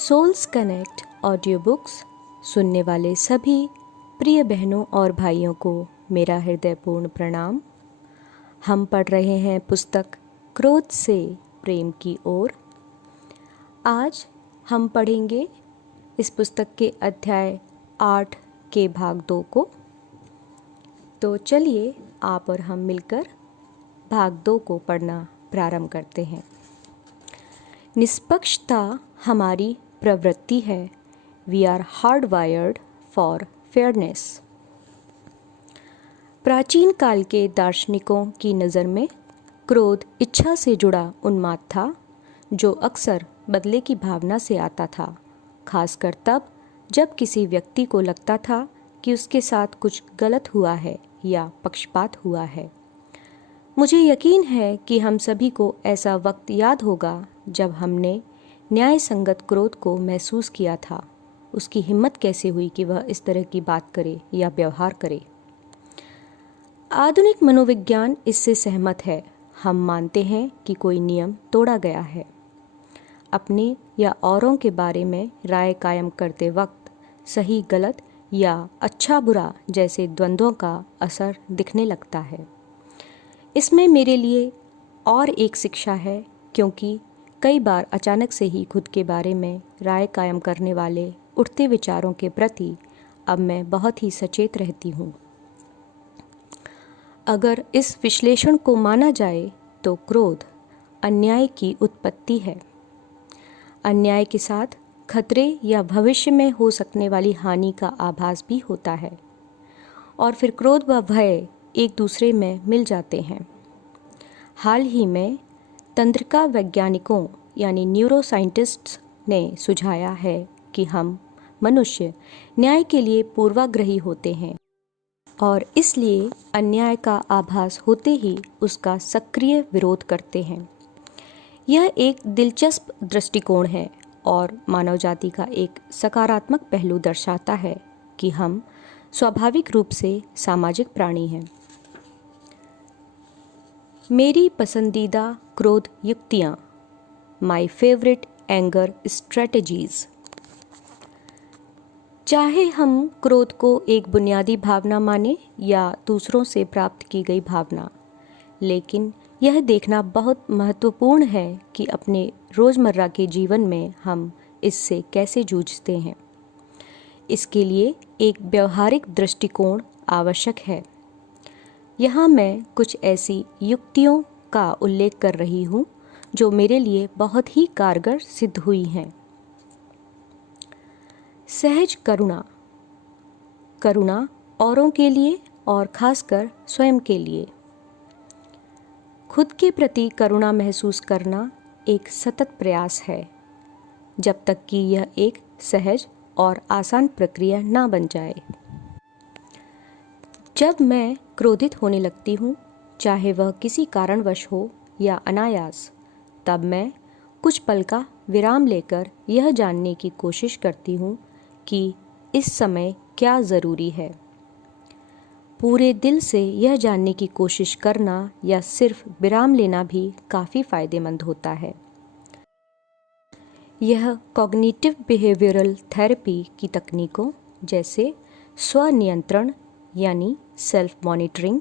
Souls connect audio books सुनने वाले सभी प्रिय बहनों और भाइयों को मेरा हृदयपूर्ण प्रणाम। हम पढ़ रहे हैं पुस्तक क्रोध से प्रेम की ओर। आज हम पढ़ेंगे इस पुस्तक के अध्याय 8 के भाग 2 को। तो चलिए आप और हम मिलकर भाग 2 को पढ़ना प्रारंभ करते हैं। निष्पक्षता हमारी प्रवृत्ति है। We are hard wired for fairness. प्राचीन काल के दार्शनिकों की नज़र में क्रोध इच्छा से जुड़ा उन्माद था, जो अक्सर बदले की भावना से आता था, खासकर तब जब किसी व्यक्ति को लगता था कि उसके साथ कुछ गलत हुआ है या पक्षपात हुआ है। मुझे यकीन है कि हम सभी को ऐसा वक्त याद होगा जब हमने न्याय संगत क्रोध को महसूस किया था। उसकी हिम्मत कैसे हुई कि वह इस तरह की बात करे या व्यवहार करे। आधुनिक मनोविज्ञान इससे सहमत है। हम मानते हैं कि कोई नियम तोड़ा गया है। अपने या औरों के बारे में राय कायम करते वक्त सही गलत या अच्छा बुरा जैसे द्वंद्वों का असर दिखने लगता है। इसमें मेरे लिए और एक शिक्षा है, क्योंकि कई बार अचानक से ही खुद के बारे में राय कायम करने वाले उठते विचारों के प्रति अब मैं बहुत ही सचेत रहती हूँ। अगर इस विश्लेषण को माना जाए तो क्रोध अन्याय की उत्पत्ति है। अन्याय के साथ खतरे या भविष्य में हो सकने वाली हानि का आभास भी होता है, और फिर क्रोध व भय एक दूसरे में मिल जाते हैं। हाल ही में तंत्रिका वैज्ञानिकों यानी न्यूरोसाइंटिस्ट्स ने सुझाया है कि हम मनुष्य न्याय के लिए पूर्वाग्रही होते हैं और इसलिए अन्याय का आभास होते ही उसका सक्रिय विरोध करते हैं। यह एक दिलचस्प दृष्टिकोण है और मानव जाति का एक सकारात्मक पहलू दर्शाता है कि हम स्वाभाविक रूप से सामाजिक प्राणी हैं। मेरी पसंदीदा क्रोध युक्तियाँ, माई फेवरेट एंगर स्ट्रेटजीज। चाहे हम क्रोध को एक बुनियादी भावना माने या दूसरों से प्राप्त की गई भावना, लेकिन यह देखना बहुत महत्वपूर्ण है कि अपने रोज़मर्रा के जीवन में हम इससे कैसे जूझते हैं। इसके लिए एक व्यवहारिक दृष्टिकोण आवश्यक है। यहाँ मैं कुछ ऐसी युक्तियों का उल्लेख कर रही हूँ जो मेरे लिए बहुत ही कारगर सिद्ध हुई हैं। सहज करुणा। करुणा औरों के लिए और खासकर स्वयं के लिए। खुद के प्रति करुणा महसूस करना एक सतत प्रयास है, जब तक कि यह एक सहज और आसान प्रक्रिया ना बन जाए। जब मैं क्रोधित होने लगती हूँ, चाहे वह किसी कारणवश हो या अनायास, तब मैं कुछ पल का विराम लेकर यह जानने की कोशिश करती हूँ कि इस समय क्या ज़रूरी है। पूरे दिल से यह जानने की कोशिश करना या सिर्फ विराम लेना भी काफ़ी फ़ायदेमंद होता है। यह कॉग्निटिव बिहेवियरल थेरेपी की तकनीकों जैसे स्वनियंत्रण यानी सेल्फ मॉनिटरिंग,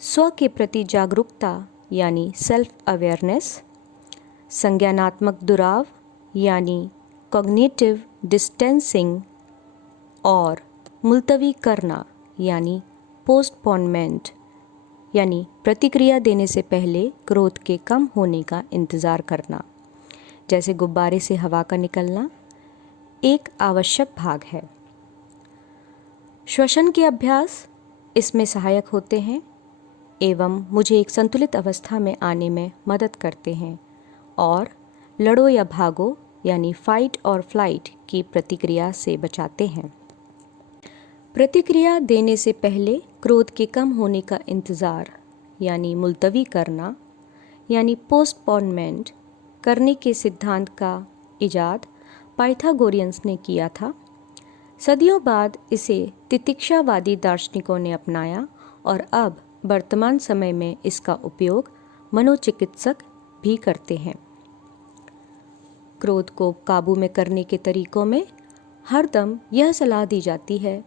स्व के प्रति जागरूकता यानी सेल्फ अवेयरनेस, संज्ञानात्मक दुराव यानी कॉग्निटिव डिस्टेंसिंग और मुलतवी करना यानी पोस्टपोनमेंट यानी प्रतिक्रिया देने से पहले क्रोध के कम होने का इंतज़ार करना, जैसे गुब्बारे से हवा का निकलना, एक आवश्यक भाग है। श्वसन के अभ्यास इसमें सहायक होते हैं एवं मुझे एक संतुलित अवस्था में आने में मदद करते हैं और लड़ो या भागो यानी फाइट और फ्लाइट की प्रतिक्रिया से बचाते हैं। प्रतिक्रिया देने से पहले क्रोध के कम होने का इंतज़ार यानी मुलतवी करना यानी पोस्टपोनमेंट करने के सिद्धांत का इजाद पाइथागोरियंस ने किया था। सदियों बाद इसे तितिक्षावादी दार्शनिकों ने अपनाया और अब वर्तमान समय में इसका उपयोग मनोचिकित्सक भी करते हैं। क्रोध को काबू में करने के तरीकों में हरदम यह सलाह दी जाती है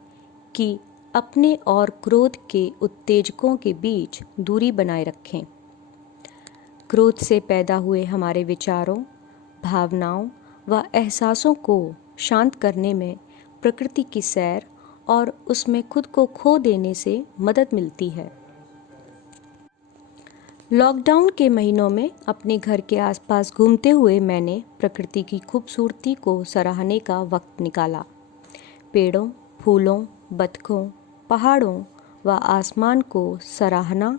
कि अपने और क्रोध के उत्तेजकों के बीच दूरी बनाए रखें। क्रोध से पैदा हुए हमारे विचारों, भावनाओं व एहसासों को शांत करने में प्रकृति की सैर और उसमें खुद को खो देने से मदद मिलती है। लॉकडाउन के महीनों में अपने घर के आसपास घूमते हुए मैंने प्रकृति की खूबसूरती को सराहने का वक्त निकाला। पेड़ों, फूलों, बतखों, पहाड़ों व आसमान को सराहना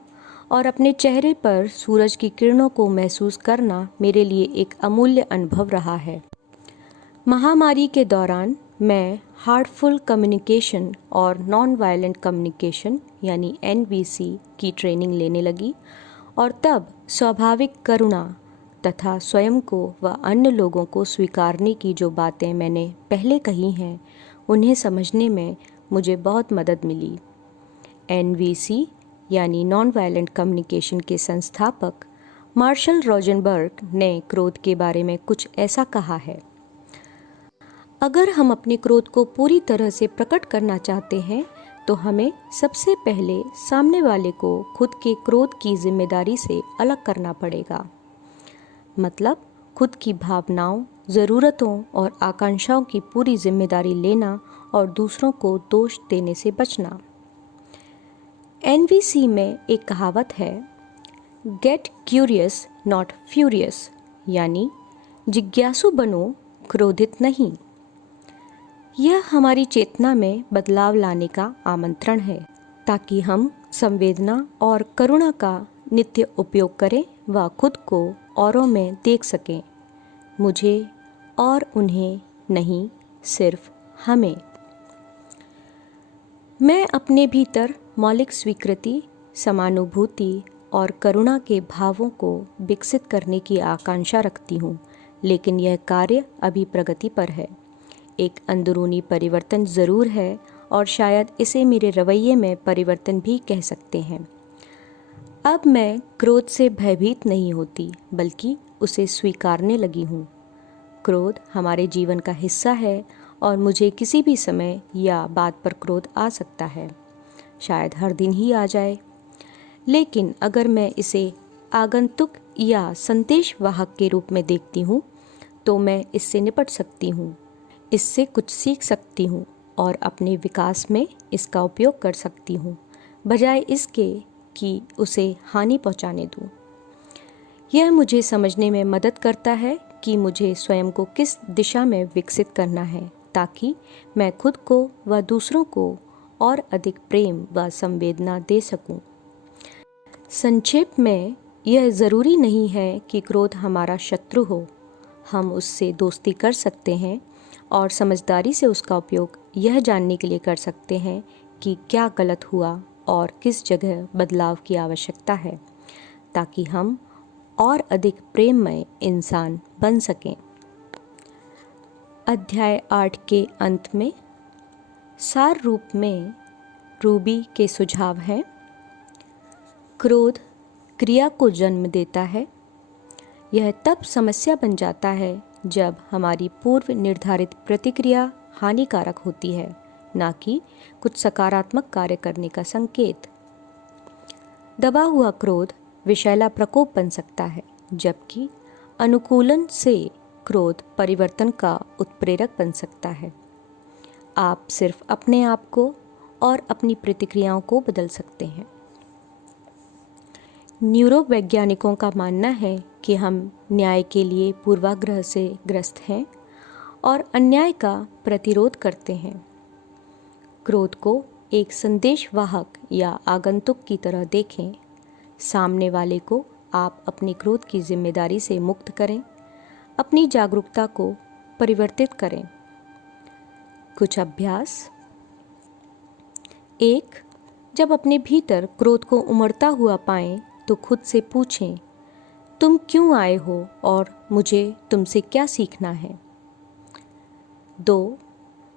और अपने चेहरे पर सूरज की किरणों को महसूस करना मेरे लिए एक अमूल्य अनुभव रहा है। महामारी के दौरान मैं हार्टफुल कम्युनिकेशन और नॉन वायलेंट कम्युनिकेशन यानी NVC की ट्रेनिंग लेने लगी और तब स्वाभाविक करुणा तथा स्वयं को व अन्य लोगों को स्वीकारने की जो बातें मैंने पहले कही हैं उन्हें समझने में मुझे बहुत मदद मिली। NVC यानी नॉन वायलेंट कम्युनिकेशन के संस्थापक मार्शल रोजनबर्ग ने क्रोध के बारे में कुछ ऐसा कहा है। अगर हम अपने क्रोध को पूरी तरह से प्रकट करना चाहते हैं तो हमें सबसे पहले सामने वाले को खुद के क्रोध की जिम्मेदारी से अलग करना पड़ेगा। मतलब खुद की भावनाओं, ज़रूरतों और आकांक्षाओं की पूरी जिम्मेदारी लेना और दूसरों को दोष देने से बचना। NVC में एक कहावत है, गेट क्यूरियस नॉट फ्यूरियस, यानी जिज्ञासु बनो, क्रोधित नहीं। यह हमारी चेतना में बदलाव लाने का आमंत्रण है ताकि हम संवेदना और करुणा का नित्य उपयोग करें व खुद को औरों में देख सकें, मुझे और उन्हें नहीं, सिर्फ हमें। मैं अपने भीतर मौलिक स्वीकृति, समानुभूति और करुणा के भावों को विकसित करने की आकांक्षा रखती हूँ, लेकिन यह कार्य अभी प्रगति पर है। एक अंदरूनी परिवर्तन ज़रूर है और शायद इसे मेरे रवैये में परिवर्तन भी कह सकते हैं। अब मैं क्रोध से भयभीत नहीं होती, बल्कि उसे स्वीकारने लगी हूँ। क्रोध हमारे जीवन का हिस्सा है और मुझे किसी भी समय या बात पर क्रोध आ सकता है, शायद हर दिन ही आ जाए। लेकिन अगर मैं इसे आगंतुक या संदेशवाहक के रूप में देखती हूँ तो मैं इससे निपट सकती हूँ, इससे कुछ सीख सकती हूँ और अपने विकास में इसका उपयोग कर सकती हूँ, बजाय इसके कि उसे हानि पहुँचाने दूँ। यह मुझे समझने में मदद करता है कि मुझे स्वयं को किस दिशा में विकसित करना है ताकि मैं खुद को व दूसरों को और अधिक प्रेम व संवेदना दे सकूं। संक्षेप में, यह ज़रूरी नहीं है कि क्रोध हमारा शत्रु हो। हम उससे दोस्ती कर सकते हैं और समझदारी से उसका उपयोग यह जानने के लिए कर सकते हैं कि क्या गलत हुआ और किस जगह बदलाव की आवश्यकता है, ताकि हम और अधिक प्रेममय इंसान बन सकें। अध्याय 8 के अंत में सार रूप में रूबी के सुझाव हैं। क्रोध क्रिया को जन्म देता है। यह तब समस्या बन जाता है जब हमारी पूर्व निर्धारित प्रतिक्रिया हानिकारक होती है, ना कि कुछ सकारात्मक कार्य करने का संकेत। दबा हुआ क्रोध विषैला प्रकोप बन सकता है, जबकि अनुकूलन से क्रोध परिवर्तन का उत्प्रेरक बन सकता है। आप सिर्फ अपने आप को और अपनी प्रतिक्रियाओं को बदल सकते हैं। न्यूरोवैज्ञानिकों का मानना है कि हम न्याय के लिए पूर्वाग्रह से ग्रस्त हैं और अन्याय का प्रतिरोध करते हैं। क्रोध को एक संदेशवाहक या आगंतुक की तरह देखें। सामने वाले को आप अपने क्रोध की जिम्मेदारी से मुक्त करें, अपनी जागरूकता को परिवर्तित करें। कुछ अभ्यास। 1. जब अपने भीतर क्रोध को उमड़ता हुआ पाएं तो खुद से पूछें, तुम क्यों आए हो और मुझे तुमसे क्या सीखना है। 2.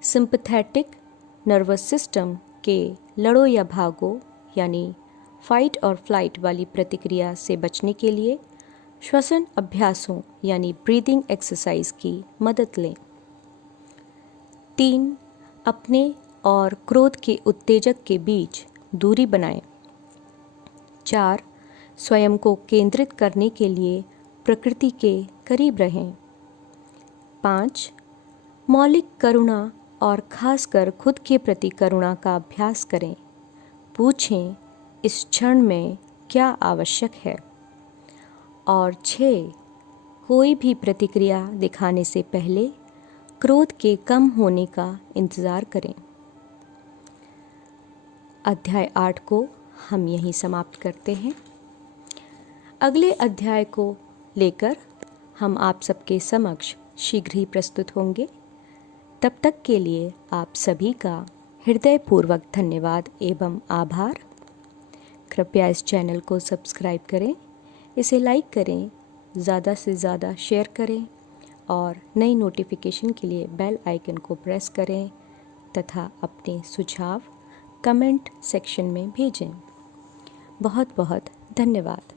सिंपैथेटिक नर्वस सिस्टम के लड़ो या भागो यानी फाइट और फ्लाइट वाली प्रतिक्रिया से बचने के लिए श्वसन अभ्यासों यानी ब्रीदिंग एक्सरसाइज की मदद लें। 3. अपने और क्रोध के उत्तेजक के बीच दूरी बनाएं। 4. स्वयं को केंद्रित करने के लिए प्रकृति के करीब रहें। 5. मौलिक करुणा और खासकर खुद के प्रति करुणा का अभ्यास करें। पूछें, इस क्षण में क्या आवश्यक है। और 6. कोई भी प्रतिक्रिया दिखाने से पहले क्रोध के कम होने का इंतज़ार करें। अध्याय 8 को हम यहीं समाप्त करते हैं। अगले अध्याय को लेकर हम आप सबके समक्ष शीघ्र ही प्रस्तुत होंगे। तब तक के लिए आप सभी का हृदयपूर्वक धन्यवाद एवं आभार। कृपया इस चैनल को सब्सक्राइब करें, इसे लाइक करें, ज़्यादा से ज़्यादा शेयर करें और नई नोटिफिकेशन के लिए बेल आइकन को प्रेस करें तथा अपने सुझाव कमेंट सेक्शन में भेजें। बहुत बहुत धन्यवाद।